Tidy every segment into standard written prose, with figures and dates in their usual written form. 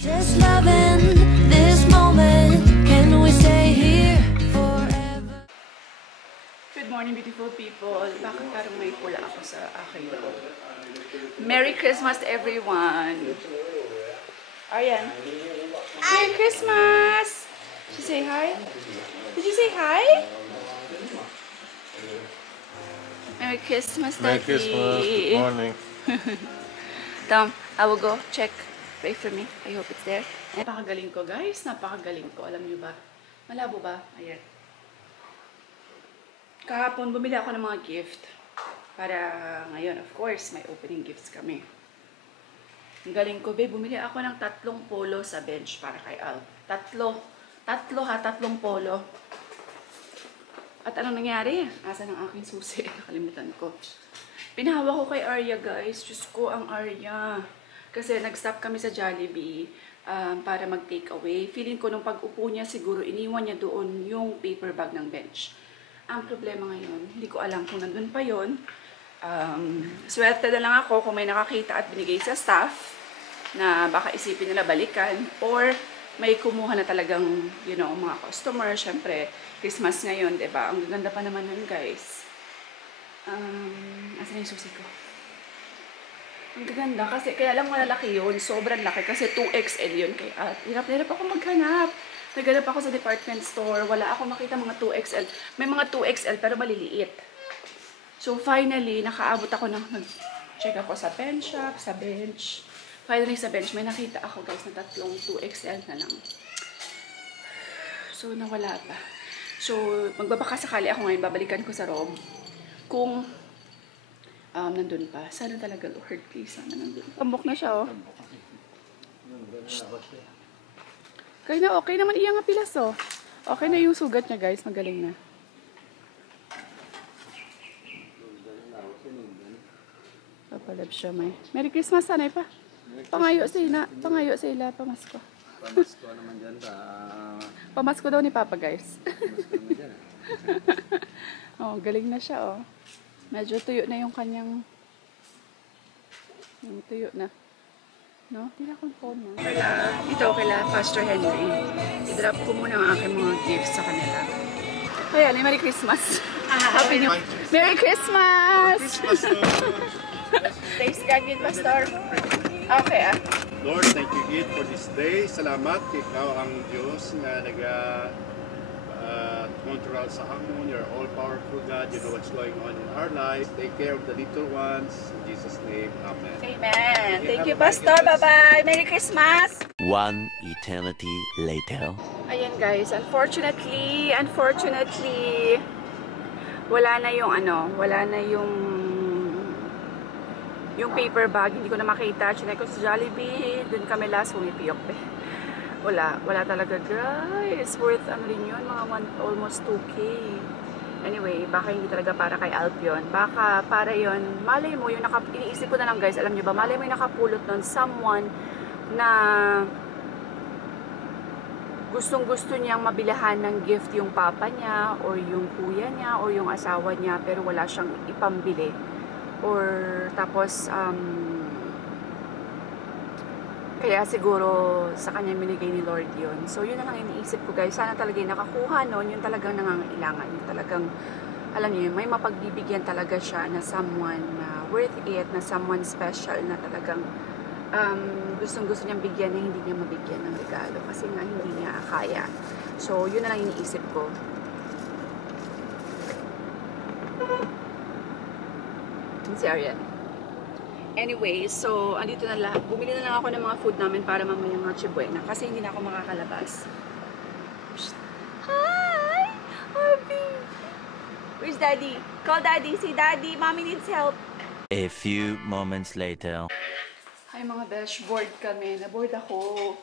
Just loving this moment. Can we stay here forever? Good morning, beautiful people. Bakit parang may pula ako sa aking loob? Merry Christmas, everyone! Ayan. Merry Christmas! Did you say hi? Did you say hi? Merry Christmas, Daddy. Merry Christmas. Good morning. Tom, I will go check. Pray for me. I hope it's there. Napakagaling ko, guys. Napakagaling ko. Alam niyo ba? Malabo ba? Ayan. Kahapon, bumili ako ng mga gift. Para ngayon, of course, may opening gifts kami. Ang galing ko, babe. Bumili ako ng 3 polo sa bench para kay Al. 3 polo. At anong nangyari? Asa ng aking susi? Nakalimutan ko. Pinahawa ko kay Arya, guys. Diyos ko, ang Arya. Kasi nag-stop kami sa Jollibee para mag-take away. Feeling ko nung pag-upo niya, siguro iniwan niya doon yung paper bag ng bench. Ang problema ngayon, hindi ko alam kung nandun pa yun. Swerte na lang ako kung may nakakita at binigay sa staff na baka isipin nila balikan or may kumuha na talagang, you know, mga customer. Siyempre, Christmas ngayon, diba? Ang ganda pa naman nun, guys. Asan yung susi ko? Ang ganda kasi, kaya lang malalaki yun. Sobrang laki kasi 2XL yun. Kaya hirap ako maghanap. Naghanap ako sa department store. Wala ako makita mga 2XL. May mga 2XL pero maliliit. So finally, nakaabot ako ng nag-check ako sa pen shop, sa bench. Finally sa bench, may nakita ako, guys, na 3 2XL na lang. So nawala pa. So magbabakasakali ako ngayon, babalikan ko sa Rob. Kung nandun pa. Sana talaga, Lord, please. Sana nandun. Pambok na siya, oh. Kaya na, okay naman iya nga pilas, oh. Okay na yung sugat niya, guys. Magaling na. Papalab siya, may. Merry Christmas, sanay pa. Pangayo sa ila. Pangayo sa ila. Pamasko. Pamasko naman dyan. Pamasko daw ni Papa, guys. Pamasko naman dyan. Oh, galing na siya, oh. Medyo tuyo na yung kanyang... Yung tuyo na. No? Tila kong phone, no? Ito, kaila Pastor Henry. I-drop ko muna ang aking mga gifts sa kanila. Ayan, Merry Christmas! Happy New Year! Merry Christmas! Thanks, God, Pastor. Okay, ah. Lord, thank you, Gid, for this day. Salamat, ikaw ang Diyos na control sa hamon. You're all-powerful, God. You know what's going on in our life. Take care of the little ones. In Jesus' name, Amen. Amen. Thank you, Pastor. Bye-bye. Merry Christmas. One eternity later. Ayan, guys. Unfortunately, wala na yung wala na yung paper bag. Hindi ko na makita. Chinay ko sa Jollibee. Doon kami last pumipiyok. Wala talaga, guys. Worth rin yun, mga almost 2K. Anyway, baka hindi talaga para kay Alp yun. Baka para yun, malay mo yung iniisip ko na lang, guys, alam nyo ba, malay mo yung nakapulot nun, someone na gustong-gusto niyang mabilahan ng gift yung papa niya, or yung kuya niya, or yung asawa niya, pero wala siyang ipambili. Or tapos, kaya siguro sa kanya binigay ni Lord yun. So yun na lang iniisip ko, guys. Sana talaga yung nakakuha nun, yung talagang nangangailangan. Yung talagang, alam niyo yun, may mapagbibigyan talaga siya na someone worth it, na someone special, na talagang gustong-gusto niyang bigyan na hindi niya mabigyan ng regalo. Kasi nga hindi niya kaya. So yun na lang iniisip ko. Si Arian. Anyway, so, andito na lang. Bumili na lang ako ng mga food namin para mamaya Noche Buena. Kasi hindi na ako makakalabas. Hi! Happy! Where's Daddy? Call Daddy. Say, Daddy, Mommy needs help. A few moments later. Hi mga besh, bored kami. Na-bored ako.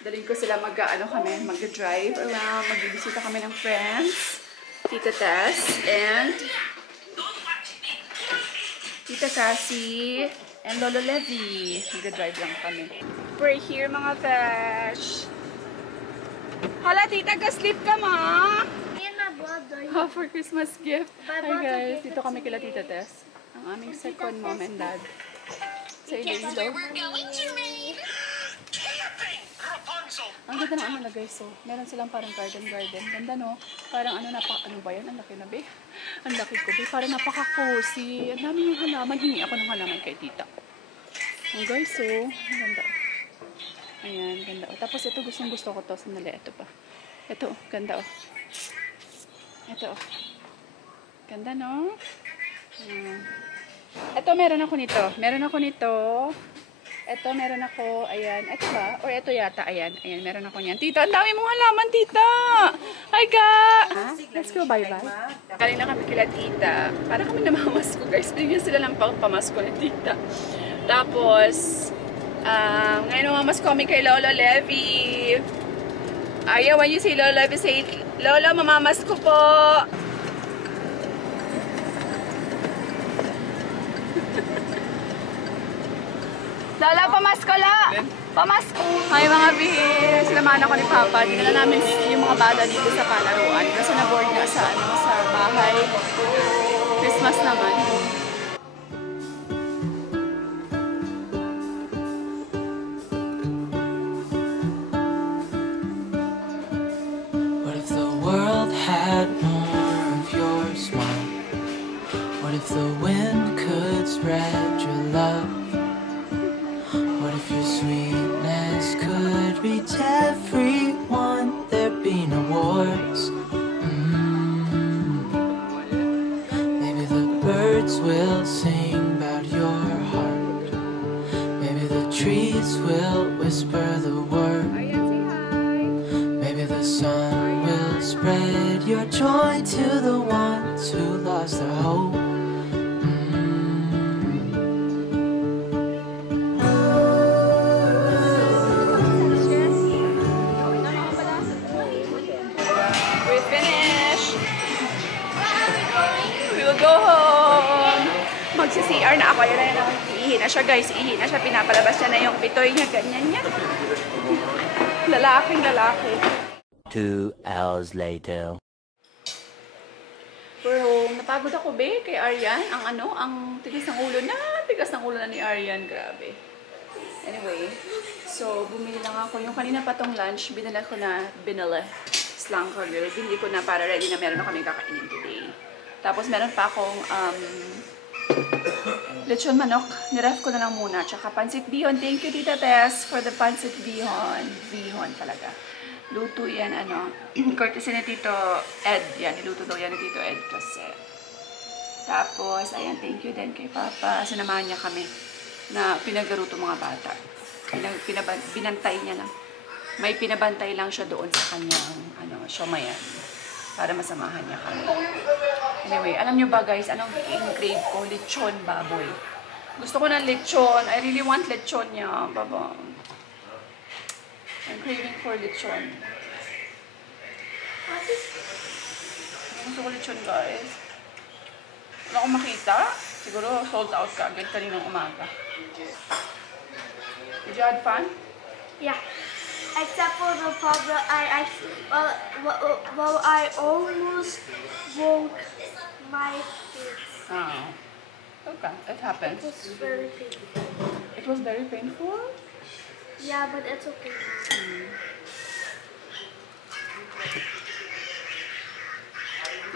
Daling ko sila mag-drive around. Mag-bisita kami ng friends. Tita Tess and Tita Cassie and Lolo Levi. Mag-drive lang kami. We're here mga besh. Hala, Tita, go-sleep ka ma! Oh, for Christmas gift. Hi guys, dito kami kila Tita Tess. Ang aming second mom and dad. Say hello. Ang ganda ng ano na guys, so meron silang parang garden. Ganda no? Parang ano ba yan? Ang laki na be. Ang laki ko be. Parang napaka-cozy. Ang dami yung halaman. Hingi ako ng halaman kay tita. Ang guys, so ang ganda. Ayan, ganda. O, tapos ito gusto ko to. Sandali, ito pa. Ito, ganda oh. Ito oh. Ganda no? Ayan. Ito, meron ako nito. Ito, meron ako. Ayan. Ito ba? Or ito yata. Ayan. Ayan, meron ako niyan. Tita, ang dami mong halaman, tita. Hi, ka. Let's go, bye-bye. Galing na kami kila tita. Para kami namamasko, guys. Bigyan sila ng pamasko ni tita. Tapos, ngayon namamasko kami kay Lolo Levi. Ayaw, when you say Lolo Levi, say, Lolo, mamamasko po. Lala, pamasko la! Pamasko! Ay, mga bihis. Sinamahan ako ni Papa. Dinala namin yung mga bata dito sa palaruan. Kasi na-board nga sa bahay. Christmas naman. What if the world had more of your smile? What if the wind could spread your love? What if your sweetness could reach everyone? There'd be no wars. Maybe the birds will sing about your heart. Maybe the trees will whisper the word. Maybe the sun will spread your joy to the ones who lost their hope. Magsi-CR na ako. Yun na ihi na siya guys. Ihi na siya. Pinapalabas niya na yung pitoy niya. Ganyan yan. Lalaking lalaki. 2 hours later. Pero napagod ako be kay Aryan. Ang tigas ng ulo na. Tigas ng ulo na ni Aryan. Grabe. Anyway. So, bumili lang ako. Yung kanina pa tong lunch, binala ko na Slanker Girl. Binili ko na para ready na meron na kami kakainin today. Tapos meron pa akong lechon manok. Niref ko na lang muna. Tsaka pancit bihon. Thank you, Tita Tess, for the pancit bihon. Bihon talaga. Luto yan, courtesy ni Tito Ed. Yan, niluto daw yan ni Tito Ed kasi. Tapos, ayan, thank you din kay Papa. Sinamahan niya kami na pinaglaruto mga bata. Binantay niya lang. May pinabantay lang siya doon sa kanyang, siomayan. Para masamahan niya kami. Anyway, alam niyo ba guys, anong i-crave ko? Lechon baboy. Gusto ko ng lechon. I really want lechon niya. Baba. I'm craving for lechon. Gusto ko lechon guys. Wala akong makita. Siguro sold out ka agad kaninang umaga. Did you have fun? Yeah. Except for the problem, I almost broke my face. Oh. Okay, it happens. It was very painful. It was very painful? Yeah, but it's okay.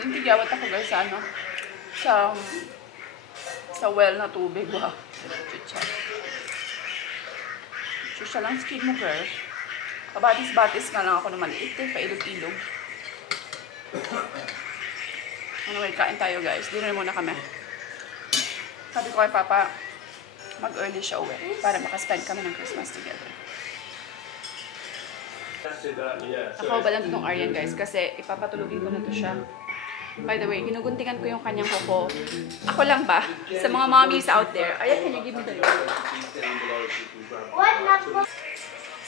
Tintigawat ako guys sa well na tubig ba? Chucha lang skin mo girl. Pabatis-batis nga lang ako naman. Pailog-ilog. Anyway, kain tayo guys. Dinner muna kami. Sabi ko kay Papa, mag-early siya uwi para makaspend kami ng Christmas together. Nakauba lang itong Aryan guys kasi ipapatulugin ko na to siya. By the way, ginuguntingan ko yung kanyang kuko. Ako lang ba? Sa mga mommies out there. Ayan, can you give me the remote?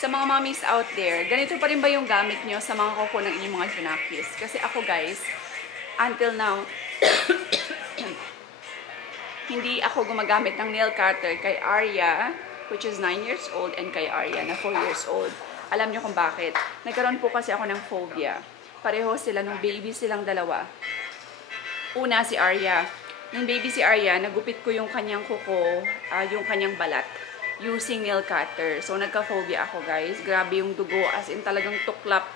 Sa mga mommies out there, ganito pa rin ba yung gamit nyo sa mga kuko ng inyong mga junakis? Kasi ako guys, until now, hindi ako gumagamit ng nail cutter kay Arya, which is 9 years old, and kay Arya na 4 years old. Alam nyo kung bakit. Nagkaroon po kasi ako ng phobia. Pareho sila nung baby silang dalawa. Una si Arya. Nung baby si Arya, nagupit ko yung kanyang kuko, yung kanyang balat. using nail cutter. So, nagka-phobia ako, guys. Grabe yung dugo. As in, talagang tuklap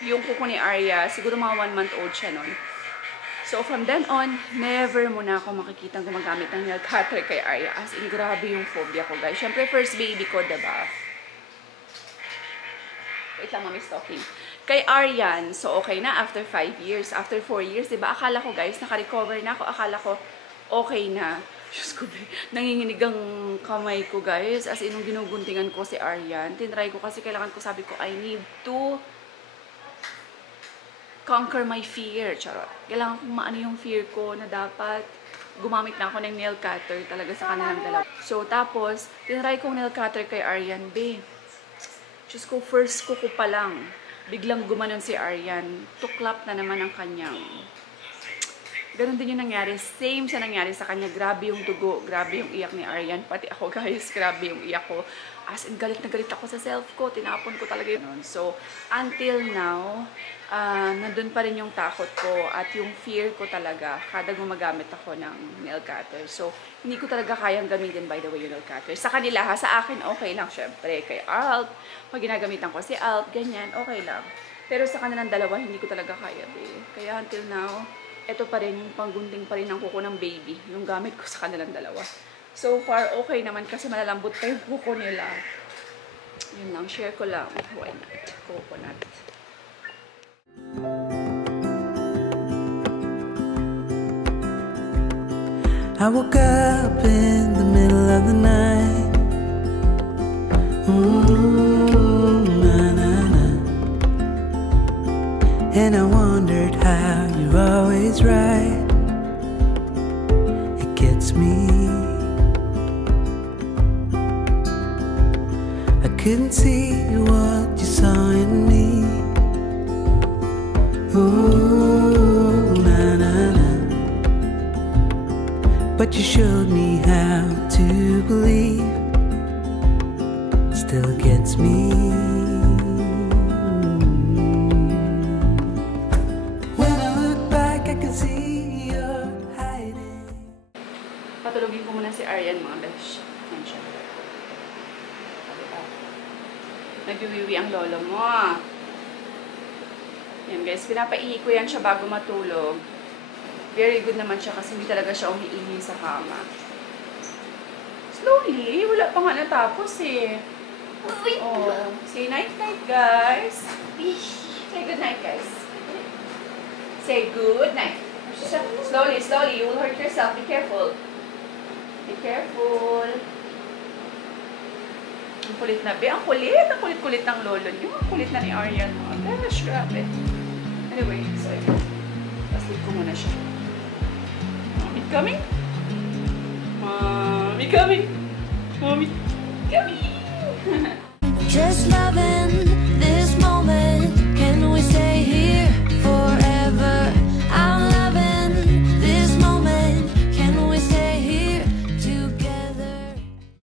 yung kuko ni Arya. Siguro mga 1 month old siya nun. So, from then on, never mo na ako makikitang gumagamit ng nail cutter kay Arya. As in, grabe yung phobia ko, guys. Siyempre, first baby ko, diba? Wait lang, mami, talking. Kay Aryan, so okay na after 5 years. After 4 years, diba? Akala ko, guys, naka-recover na ako. Akala ko, okay na. Diyos ko, nanginginig ang kamay ko, guys. As in, nung ginuguntingan ko si Aryan, tinry ko kasi kailangan ko, sabi ko, I need to conquer my fear. Charot. Kailangan kong maano yung fear ko na dapat gumamit na ako ng nail cutter talaga sa kanilang dalawa. So, tapos, tinry kong nail cutter kay Aryan, be. Diyos ko, first ko pa lang. Biglang gumanon si Aryan. Tuklap na naman ang kanyang. Ganon din yung nangyari. Same sa nangyari sa kanya. Grabe yung dugo. Grabe yung iyak ni Aryan. Pati ako, guys. Grabe yung iyak ko. As in, galit na galit ako sa self ko. Tinapon ko talaga yun. So, until now, nandun pa rin yung takot ko at yung fear ko talaga kada gumagamit ako ng nail cutter. So, hindi ko talaga kayang gamitin, by the way, yung nail cutter. Sa kanila, ha, sa akin, okay lang, syempre. Kay Alt, pag ginagamitan ko si Alt, ganyan, okay lang. Pero sa kanilang dalawa, hindi ko talaga kaya, Kaya until now, ito pa rin, yung panggunting pa rin ng kuko ng baby, yung gamit ko sa kanilang dalawa. So far, okay naman kasi malalambot pa yung kuko nila. Yun lang, share ko lang. Why not? Coconut. I woke up in the middle of the night. And I wondered how you're always right. It gets me. I couldn't see what you saw in me. Ooh, na na na. But you showed me how to believe. Still gets me. Patulogin ko muna si Aryan, mga besh. Yan siya. Nagwiwiwi ang lolo mo. Yan guys, pinapaihi ko yan siya bago matulog. Very good naman siya kasi hindi talaga siya umiihi sa kama. Slowly, wala pa nga natapos eh. Oh, say night-night guys. Say good night guys. Say good night. Slowly, slowly, you will hurt yourself. Be careful. Be careful. Ang kulit na, be. Ang kulit. Ang kulit-kulit ng lolo niyo. Ang kulit na ni Aryan. Oh, gosh, grabe. Anyway, so yun. Paslit ko muna siya. Mommy coming? Mommy coming? Mommy coming? Just loving this moment. Can we stay